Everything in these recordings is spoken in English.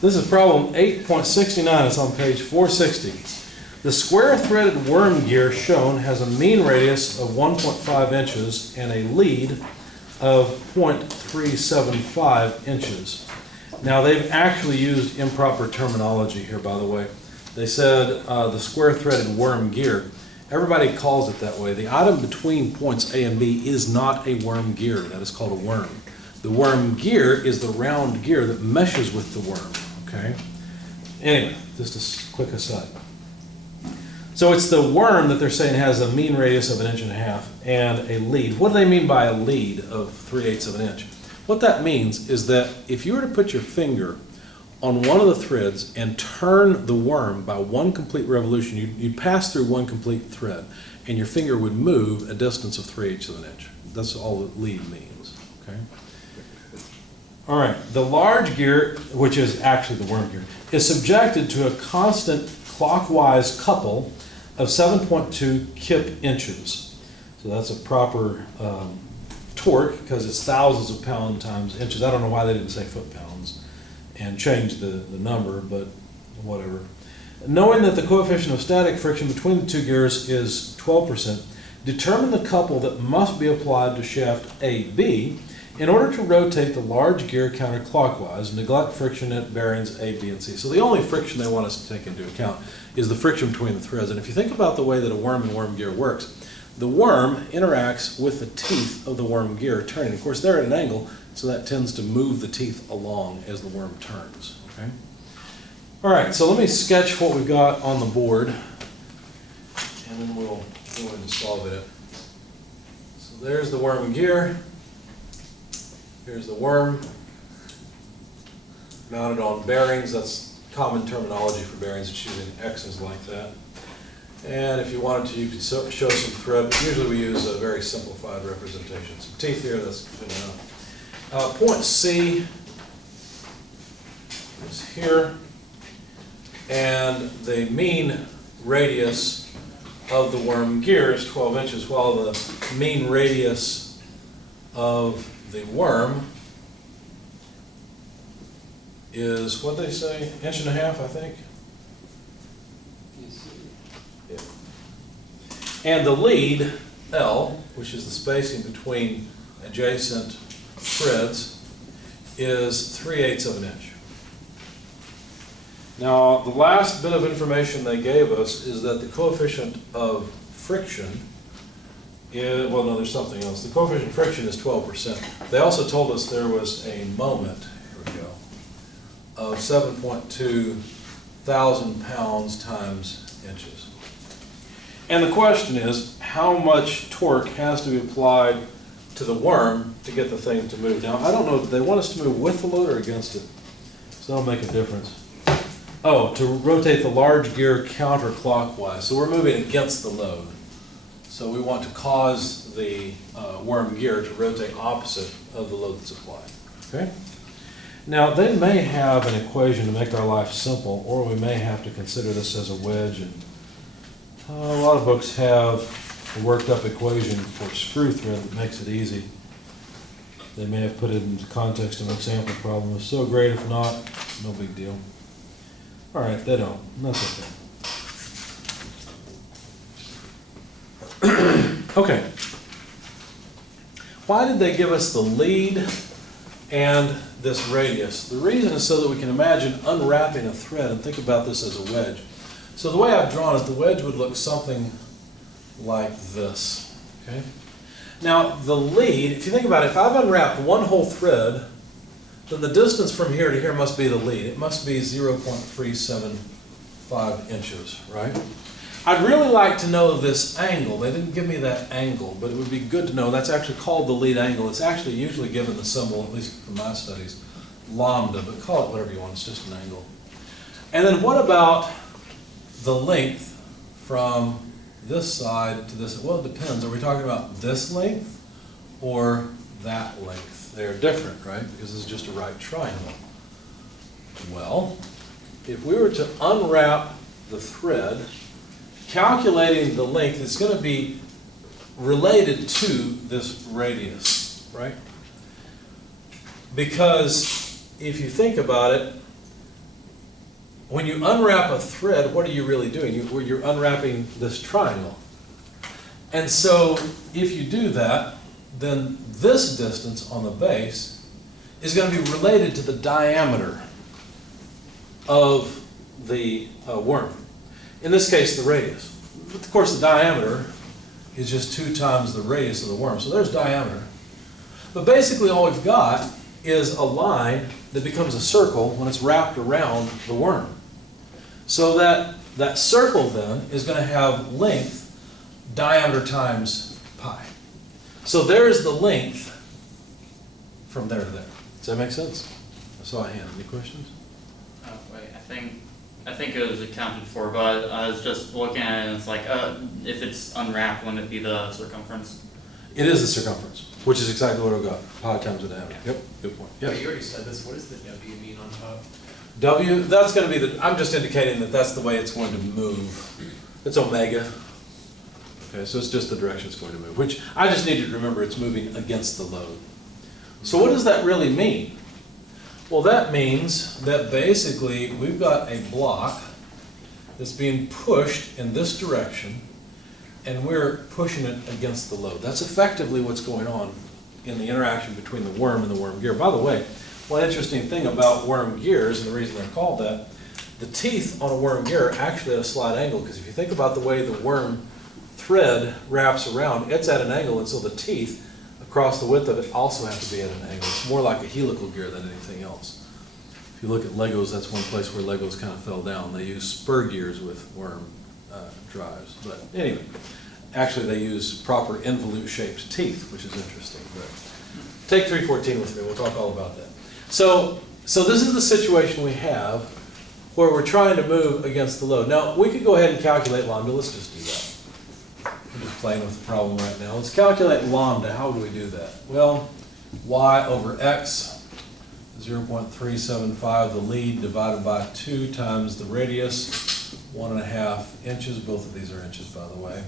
This is problem 8.69. It's on page 460. The square-threaded worm gear shown has a mean radius of 1.5 inches and a lead of 0.375 inches. Now, they've actually used improper terminology here, by the way. They said the square-threaded worm gear. Everybody calls it that way. The item between points A and B is not a worm gear. That is called a worm. The worm gear is the round gear that meshes with the worm, okay? Anyway, just a quick aside. So it's the worm that they're saying has a mean radius of 1.5 inches and a lead. What do they mean by a lead of 3/8 of an inch? What that means is that if you were to put your finger on one of the threads and turn the worm by one complete revolution, you'd pass through one complete thread, and your finger would move a distance of 3/8 of an inch. That's all that lead means, okay? All right, the large gear, which is actually the worm gear, is subjected to a constant clockwise couple of 7.2 kip inches. So that's a proper torque because it's thousands of pound times inches. I don't know why they didn't say foot-pounds and change the number, but whatever. Knowing that the coefficient of static friction between the two gears is 12%, determine the couple that must be applied to shaft AB in order to rotate the large gear counterclockwise. Neglect friction at bearings A, B, and C. So the only friction they want us to take into account is the friction between the threads. And if you think about the way that a worm and worm gear works, the worm interacts with the teeth of the worm gear turning. Of course, they're at an angle, so that tends to move the teeth along as the worm turns. Okay? All right, so let me sketch what we've got on the board, and then we'll go into solving it. So there's the worm gear. Here's the worm mounted on bearings. That's common terminology for bearings. It's using X's like that. And if you wanted to, you could show some thread, but usually we use a very simplified representation. Some teeth here, that's good enough. Point C is here, and the mean radius of the worm gear is 12 inches, while the mean radius of the worm is, what they say, 1.5 inches, I think? Yeah. And the lead, L, which is the spacing between adjacent threads, is 3/8 of an inch. Now, the last bit of information they gave us is that the coefficient of friction is, well, no, there's something else. The coefficient of friction is 12%. They also told us there was a moment, here we go, of 7.2 thousand pounds times inches. And the question is, how much torque has to be applied to the worm to get the thing to move? Now, I don't know, do they want us to move with the load or against it? So that'll make a difference. Oh, to rotate the large gear counterclockwise. So we're moving against the load. So we want to cause the worm gear to rotate opposite of the load that's applied. Okay? Now, they may have an equation to make our life simple, or we may have to consider this as a wedge. And a lot of books have a worked up equation for screw thread that makes it easy. They may have put it into context of an example problem. It's so great, if not, no big deal. All right, they don't. That's okay. Okay. Why did they give us the lead and this radius? The reason is so that we can imagine unwrapping a thread and think about this as a wedge. So the way I've drawn it, the wedge would look something like this. Okay? Now, the lead, if you think about it, if I've unwrapped one whole thread, then the distance from here to here must be the lead. It must be 0.375 inches, right? I'd really like to know this angle. They didn't give me that angle, but it would be good to know. That's actually called the lead angle. It's actually usually given the symbol, at least from my studies, lambda, but call it whatever you want. It's just an angle. And then what about the length from this side to this? Well, it depends. Are we talking about this length or that length? They're different, right? Because this is just a right triangle. Well, if we were to unwrap the thread, calculating the length is going to be related to this radius, right? Because if you think about it, when you unwrap a thread, what are you really doing? You're unwrapping this triangle. And so if you do that, then this distance on the base is going to be related to the diameter of the worm. In this case, the radius. But of course, the diameter is just 2 times the radius of the worm. So there's diameter. But basically all we've got is a line that becomes a circle when it's wrapped around the worm. So that circle then is going to have length diameter times pi. So there's the length from there to there. Does that make sense? I saw a hand. Any questions? Oh, wait, I think it was accounted for, but I was just looking at it and it's like, if it's unwrapped, wouldn't it be the circumference? It is the circumference, which is exactly what I've got. Pi times the diameter. Yep, good point. Yep. Wait, you already said this. What does the W mean on top? W, that's going to be the, I'm just indicating that that's the way it's going to move. It's omega. Okay, so it's just the direction it's going to move, which I just need you to remember it's moving against the load. So what does that really mean? Well, that means that basically we've got a block that's being pushed in this direction, and we're pushing it against the load. That's effectively what's going on in the interaction between the worm and the worm gear. By the way, one interesting thing about worm gears, and the reason they're called that, the teeth on a worm gear are actually at a slight angle, because if you think about the way the worm thread wraps around, it's at an angle, and so the teeth across the width of it also have to be at an angle. It's more like a helical gear than anything else. If you look at Legos, that's one place where Legos kind of fell down. They use spur gears with worm drives. But anyway, actually they use proper involute shaped teeth, which is interesting. But take 314 with me, we'll talk all about that. So this is the situation we have where we're trying to move against the load. Now, we could go ahead and calculate lambda. Let's just do that. I'm just playing with the problem right now. Let's calculate lambda. How do we do that? Well, y over x, 0.375, the lead divided by 2 times the radius, 1.5 inches. Both of these are inches, by the way,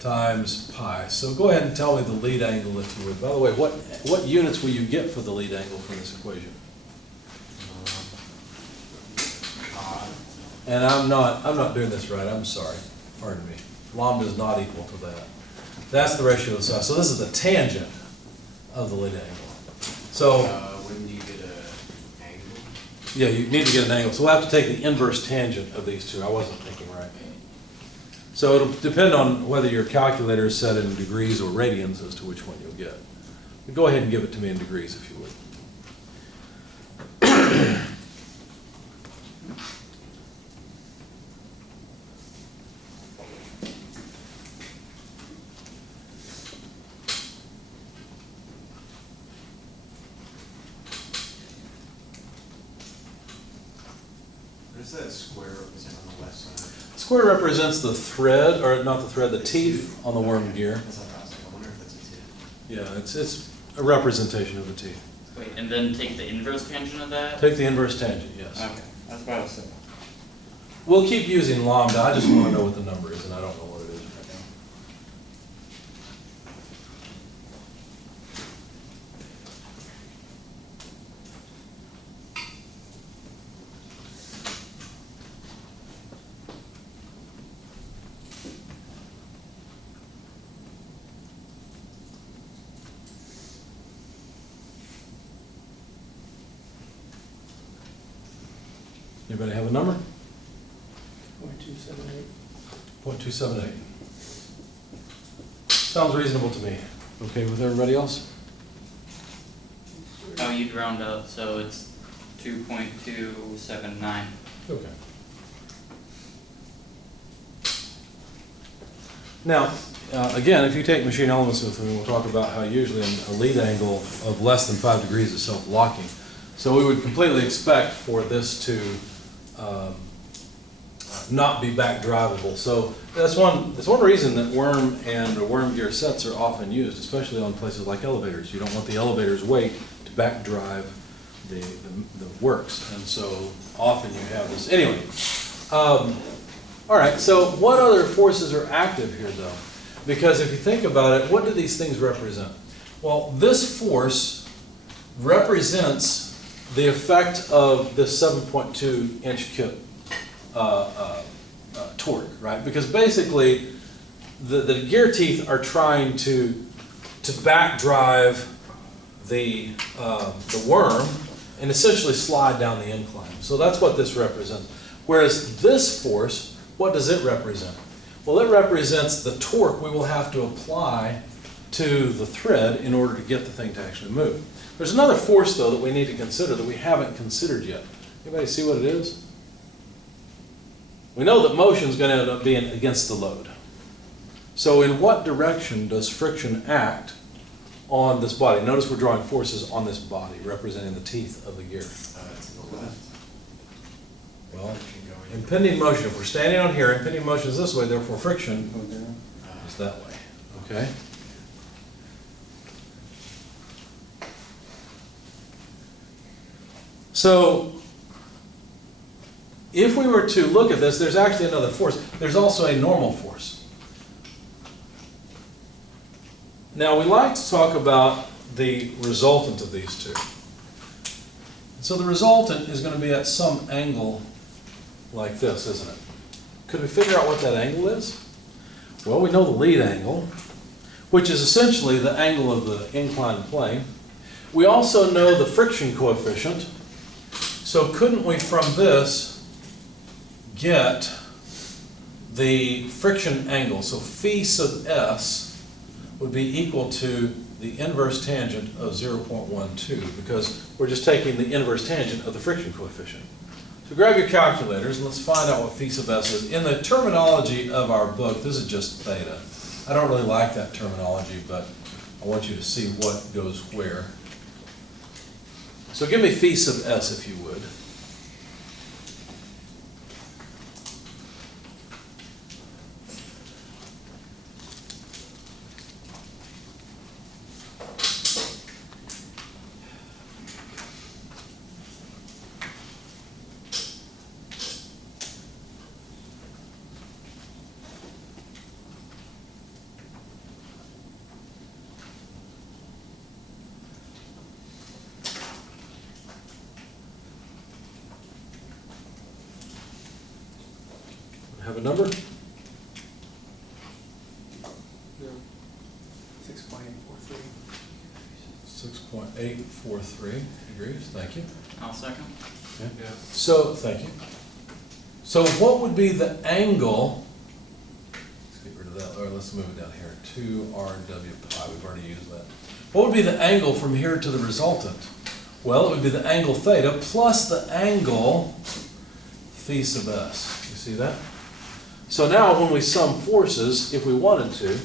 times pi. So go ahead and tell me the lead angle, if you would. By the way, what units will you get for the lead angle from this equation? And I'm not doing this right. I'm sorry. Pardon me. Lambda is not equal to that. That's the ratio of the size. So this is the tangent of the lead angle. So Wouldn't you get an angle? yeah, you need to get an angle. So we'll have to take the inverse tangent of these two. I wasn't thinking right. So it'll depend on whether your calculator is set in degrees or radians as to which one you'll get. But go ahead and give it to me in degrees if you would. What does that square represent on the left side? Square represents the thread, or not the thread, the teeth on the worm gear. That's what I was like. I wonder if that's a tip. Yeah, it's a representation of the teeth. Wait, and then take the inverse tangent of that? Take the inverse tangent, yes. Okay, that's what I was saying. We'll keep using lambda. I just want to know what the number is, and I don't know what it is right now. Anybody have a number? 0.278. 0.278. Sounds reasonable to me. Okay with everybody else? Oh, you'd round up, so it's 2.279. Okay. Now, again, if you take machine elements with me, we'll talk about how usually a lead angle of less than 5 degrees is self-locking. So we would completely expect for this to not be back drivable. So that's one reason that worm and worm gear sets are often used, especially on places like elevators. You don't want the elevator's weight to back drive the works, and so often you have this. Anyway, all right, so what other forces are active here though? Because if you think about it, what do these things represent? Well, this force represents the effect of this 7.2 inch kip torque, right? Because basically, the gear teeth are trying to back drive the worm and essentially slide down the incline. So that's what this represents. Whereas this force, what does it represent? Well, it represents the torque we will have to apply to the thread in order to get the thing to actually move. There's another force, though, that we need to consider that we haven't considered yet. Anybody see what it is? We know that motion is going to end up being against the load. So in what direction does friction act on this body? Notice we're drawing forces on this body, representing the teeth of the gear. To the left. Well, Friction going. impending motion, if we're standing on here, impending motion is this way, therefore friction is that way, okay? So, if we were to look at this, there's actually another force. There's also a normal force. Now, we like to talk about the resultant of these two. So the resultant is going to be at some angle like this, isn't it? Could we figure out what that angle is? Well, we know the lead angle, which is essentially the angle of the inclined plane. We also know the friction coefficient. So couldn't we from this get the friction angle? So phi sub s would be equal to the inverse tangent of 0.12 because we're just taking the inverse tangent of the friction coefficient. So grab your calculators and let's find out what phi sub s is. In the terminology of our book, this is just theta. I don't really like that terminology, but I want you to see what goes where. So give me phi sub s if you would. Have a number? 6.843. 6.843 degrees, thank you. I'll second. Okay. Yeah. So, thank you. So what would be the angle, let's get rid of that, or let's move it down here, 2RW pi, we've already used that. What would be the angle from here to the resultant? Well, it would be the angle theta plus the angle phi sub s. You see that? So now when we sum forces, if we wanted to,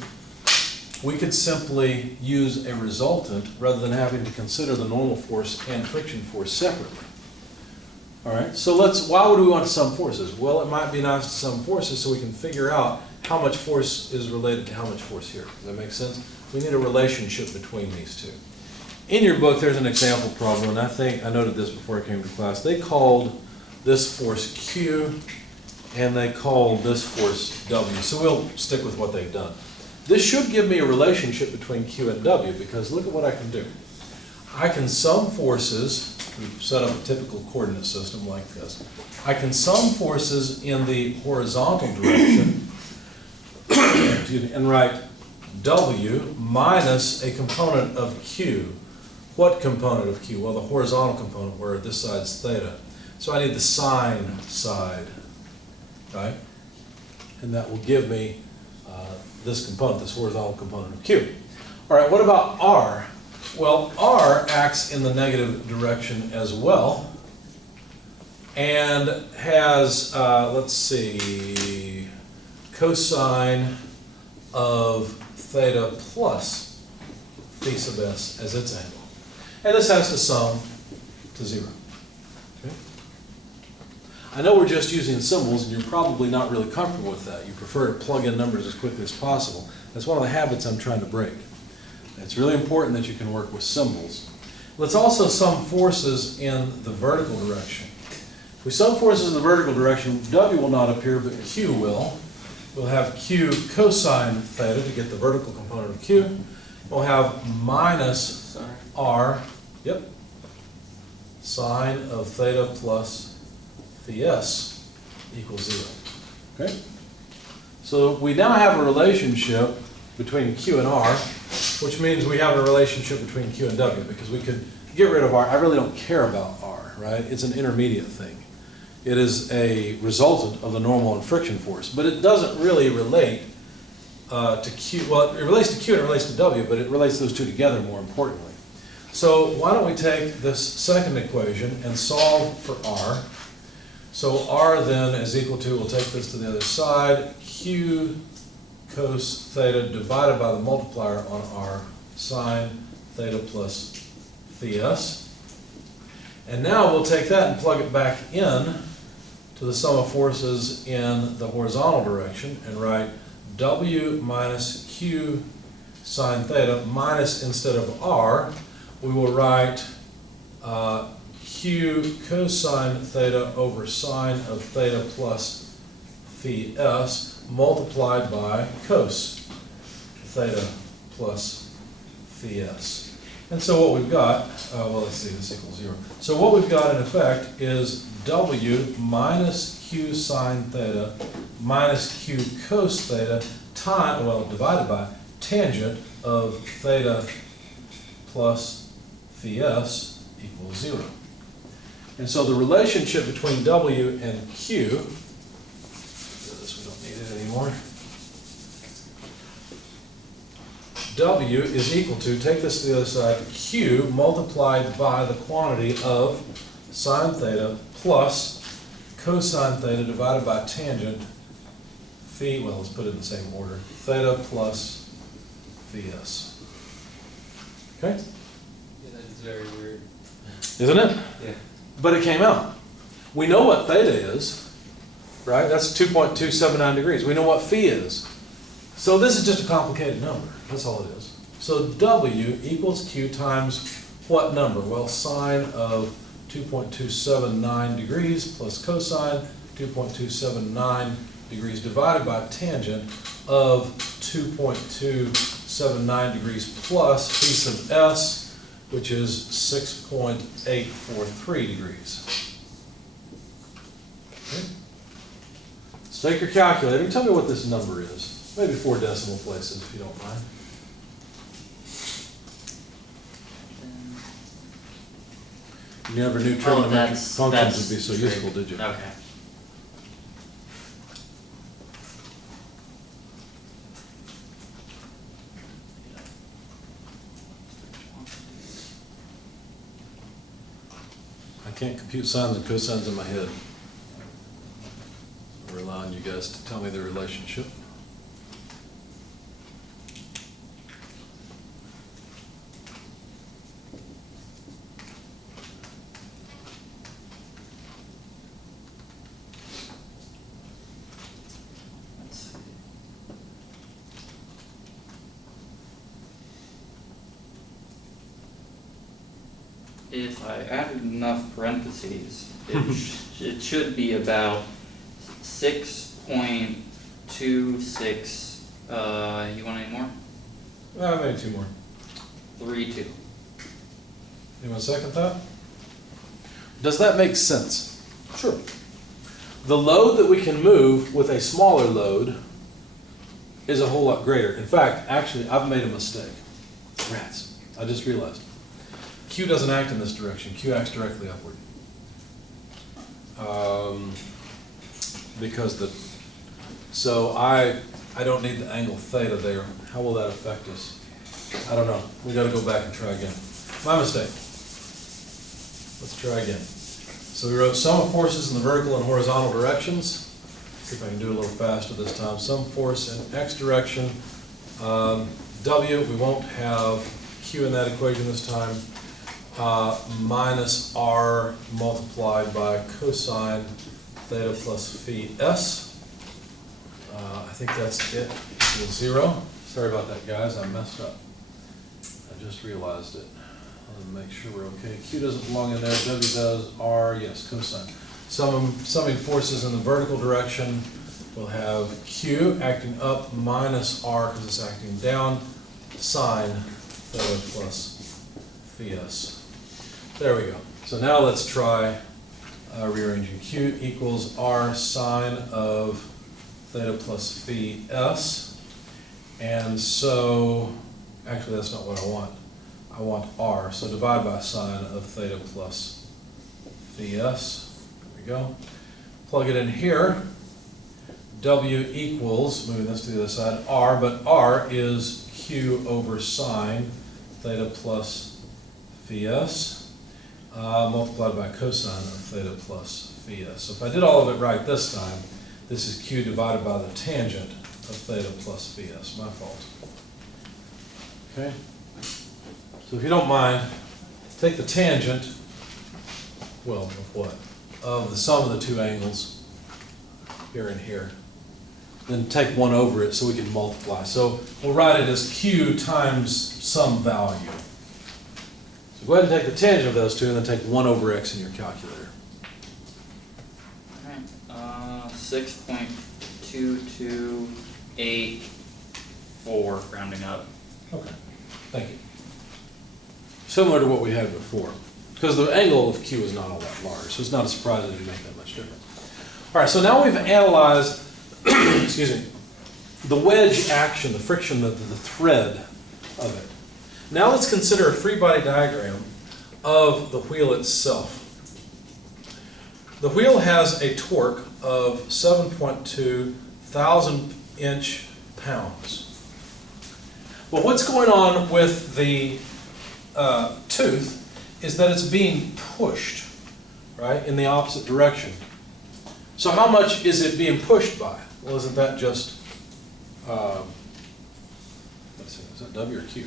we could simply use a resultant rather than having to consider the normal force and friction force separately. All right, so why would we want to sum forces? Well, it might be nice to sum forces so we can figure out how much force is related to how much force here. Does that make sense? We need a relationship between these two. In your book, there's an example problem, and I think I noted this before I came to class. They called this force Q, and they called this force W. So we'll stick with what they've done. This should give me a relationship between Q and W, because look at what I can do. I can sum forces, we set up a typical coordinate system like this. I can sum forces in the horizontal direction, excuse me, and write W minus a component of Q. What component of Q? Well, the horizontal component, where this side's theta. So I need the sine side, right? And that will give me this component, this horizontal component of Q. All right, what about R? Well, R acts in the negative direction as well and has, let's see, cosine of theta plus phi sub s as its angle. And this has to sum to 0. Okay? I know we're just using symbols, and you're probably not really comfortable with that. You prefer to plug in numbers as quickly as possible. That's one of the habits I'm trying to break. It's really important that you can work with symbols. Let's also sum forces in the vertical direction. If we sum forces in the vertical direction, W will not appear, but Q will. We'll have Q cosine theta to get the vertical component of Q. We'll have minus R, yep, sine of theta plus phi s equals 0. Okay? So we now have a relationship between Q and R, which means we have a relationship between Q and W, because we could get rid of R. I really don't care about R, right? It's an intermediate thing. It is a resultant of the normal and friction force, but it doesn't really relate to Q. Well, it relates to Q and it relates to W, but it relates those two together more importantly. So why don't we take this second equation and solve for R. So R then is equal to, we'll take this to the other side, Q cos theta divided by the multiplier on R sine theta plus phi s. And now we'll take that and plug it back in to the sum of forces in the horizontal direction and write W minus Q sine theta minus, instead of R, we will write Q cosine theta over sine of theta plus phi s multiplied by cos theta plus phi s. And so what we've got, well, let's see, this equals 0. So what we've got in effect is W minus Q sine theta minus Q cos theta divided by tangent of theta plus phi s equals 0. And so the relationship between W and Q, this we don't need it anymore. W is equal to, take this to the other side, Q multiplied by the quantity of sine theta plus cosine theta divided by tangent phi, well, let's put it in the same order, theta plus phi s. Okay? Yeah, that's very weird. Isn't it? Yeah. But it came out. We know what theta is, right? That's 2.279 degrees. We know what phi is. So this is just a complicated number. That's all it is. So W equals Q times what number? Well, sine of 2.279 degrees plus cosine 2.279 degrees divided by tangent of 2.279 degrees plus piece of S, which is 6.843 degrees. Okay. So take your calculator and tell me what this number is. Maybe 4 decimal places, if you don't mind. You never knew trigonometric functions would be so useful, did you? Okay. I can't compute sines and cosines in my head. I rely on you guys to tell me the relationship. Let's see. If I added enough parentheses, it should be about 6.26, you want any more? Maybe 2 more. 32. Anyone second that? Does that make sense? Sure. The load that we can move with a smaller load is a whole lot greater. In fact, actually, I've made a mistake. Rats. I just realized. Q doesn't act in this direction. Q acts directly upward. So I don't need the angle theta there. How will that affect us? I don't know. We got to go back and try again. My mistake. Let's try again. So we wrote sum of forces in the vertical and horizontal directions. See if I can do it a little faster this time. Sum force in x direction. W, we won't have Q in that equation this time. Minus R multiplied by cosine theta plus phi s. I think that's it, equals 0. Sorry about that, guys, I messed up. I just realized it. I'll make sure we're okay. Q doesn't belong in there, W does, R, yes, cosine. Summing forces in the vertical direction, we'll have Q acting up minus R because it's acting down, sine theta plus phi s. There we go. So now let's try rearranging. Q equals R sine of theta plus phi s. And so, actually that's not what I want. I want R, so divide by sine of theta plus phi s. There we go. Plug it in here. W equals, moving this to the other side, R, but R is Q over sine theta plus phi s multiplied by cosine of theta plus phi s. So if I did all of it right this time, this is Q divided by the tangent of theta plus phi s. My fault. Okay? So if you don't mind, take the tangent, well, of what? Of the sum of the two angles, here and here. Then take 1 over it so we can multiply. So we'll write it as Q times some value. So go ahead and take the tangent of those two and then take 1 over x in your calculator. Alright, 6.2284, rounding up. Okay, thank you. Similar to what we had before, because the angle of Q is not all that large, so it's not a surprise that it make that much difference. All right, so now we've analyzed, excuse me, the wedge action, the friction, the thread of it. Now let's consider a free body diagram of the wheel itself. The wheel has a torque of 7.2 thousand inch pounds. Well, what's going on with the tooth is that it's being pushed, right, in the opposite direction. So how much is it being pushed by? Well, isn't that just, let's see, is that W or Q?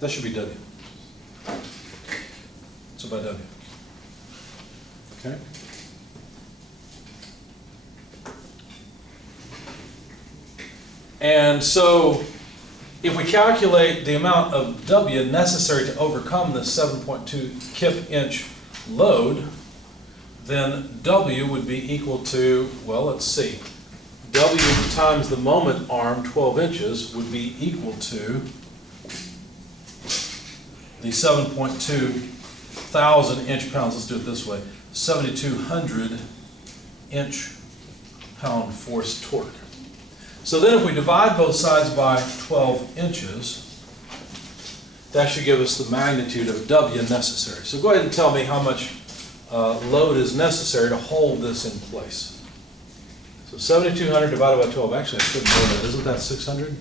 That should be W. So by W. Okay? And so if we calculate the amount of W necessary to overcome this 7.2 kip inch load, then W would be equal to, well, let's see, W times the moment arm, 12 inches, would be equal to the 7.2 thousand inch pounds. Let's do it this way, 7,200 inch pound force torque. So then if we divide both sides by 12 inches, that should give us the magnitude of W necessary. So go ahead and tell me how much load is necessary to hold this in place. So 7,200 divided by 12, actually I should know that, isn't that 600?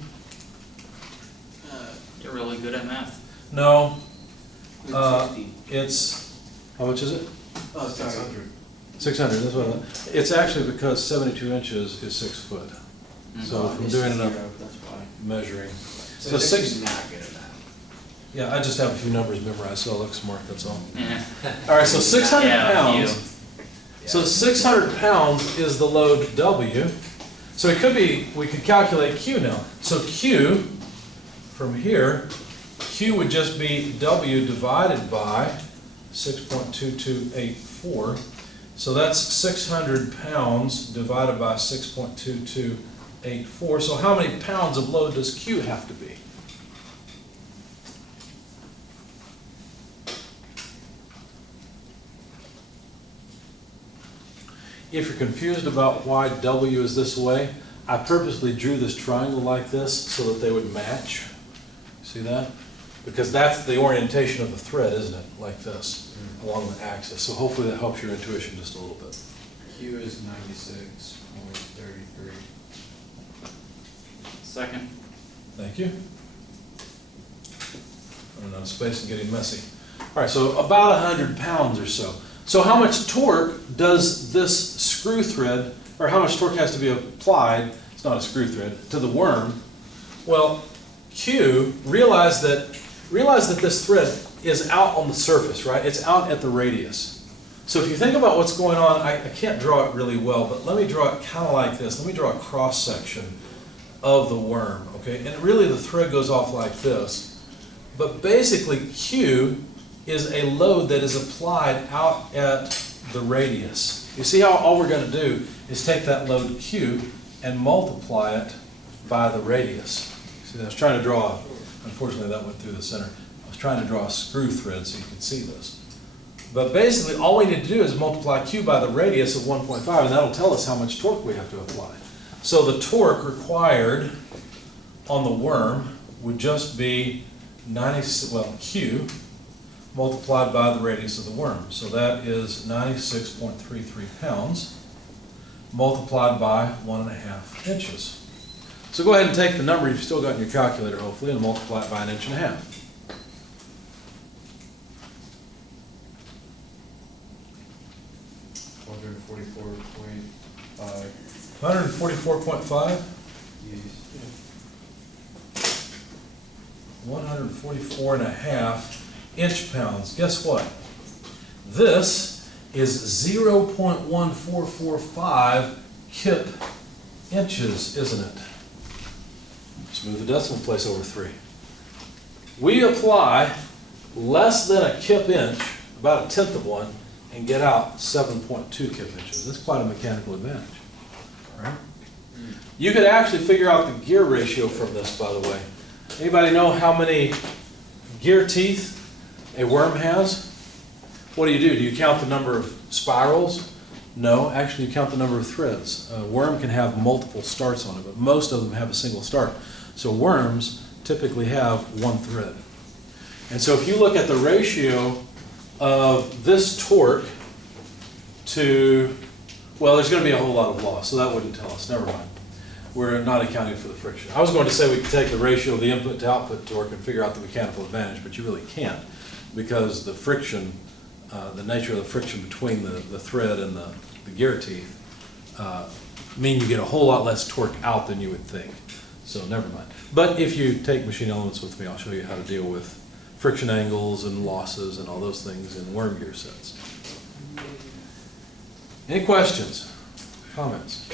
You're really good at math. No, it's, how much is it? Oh, 600. 600, that's what it's actually because 72 inches is 6 foot. So if I'm doing enough That's why. measuring. So So six 6, not good at that. yeah, I just have a few numbers memorized, so I look smart, that's all. Yeah. All right, so 600 Yeah, a pounds. few. So 600 pounds is the load W. So it could be, we could calculate Q now. So Q, from here, Q would just be W divided by 6.2284. So that's 600 pounds divided by 6.2284. So how many pounds of load does Q have to be? If you're confused about why W is this way, I purposely drew this triangle like this so that they would match. See that? Because that's the orientation of the thread, isn't it? Like this, along the axis. So hopefully that helps your intuition just a little bit. Q is 96.33. Second. Thank you. Running out of space and getting messy. All right, so about 100 pounds or so. So how much torque does this screw thread, or how much torque has to be applied, it's not a screw thread, to the worm? Well, Q, realize that this thread is out on the surface, right? It's out at the radius. So if you think about what's going on, I can't draw it really well, but let me draw it kind of like this. Let me draw a cross section of the worm, okay? And really the thread goes off like this. But basically Q is a load that is applied out at the radius. You see how all we're going to do is take that load Q and multiply it by the radius. See, I was trying to draw, unfortunately that went through the center. I was trying to draw a screw thread so you can see this. But basically, all we need to do is multiply Q by the radius of 1.5, and that'll tell us how much torque we have to apply. So the torque required on the worm would just be Q multiplied by the radius of the worm. So that is 96.33 pounds multiplied by 1.5 inches. So go ahead and take the number you've still got in your calculator, hopefully, and multiply it by 1.5 inches. 144.5. 144.5? Yes. 144.5 inch-pounds. Guess what? This is 0.1445 kip inches, isn't it? Let's move the decimal place over 3. We apply less than a kip inch, about 1/10 of one, and get out 7.2 kip inches. That's quite a mechanical advantage, right? You could actually figure out the gear ratio from this, by the way. Anybody know how many gear teeth a worm has? What do? Do you count the number of spirals? No, actually you count the number of threads. A worm can have multiple starts on it, but most of them have a single start. So worms typically have one thread. And so if you look at the ratio of this torque to, well, there's going to be a whole lot of loss, so that wouldn't tell us. Never mind. We're not accounting for the friction. I was going to say we could take the ratio of the input to output torque and figure out the mechanical advantage, but you really can't, because the friction, the nature of the friction between the thread and the gear teeth mean you get a whole lot less torque out than you would think. So never mind. But if you take machine elements with me, I'll show you how to deal with friction angles and losses and all those things in worm gear sets. Any questions, comments?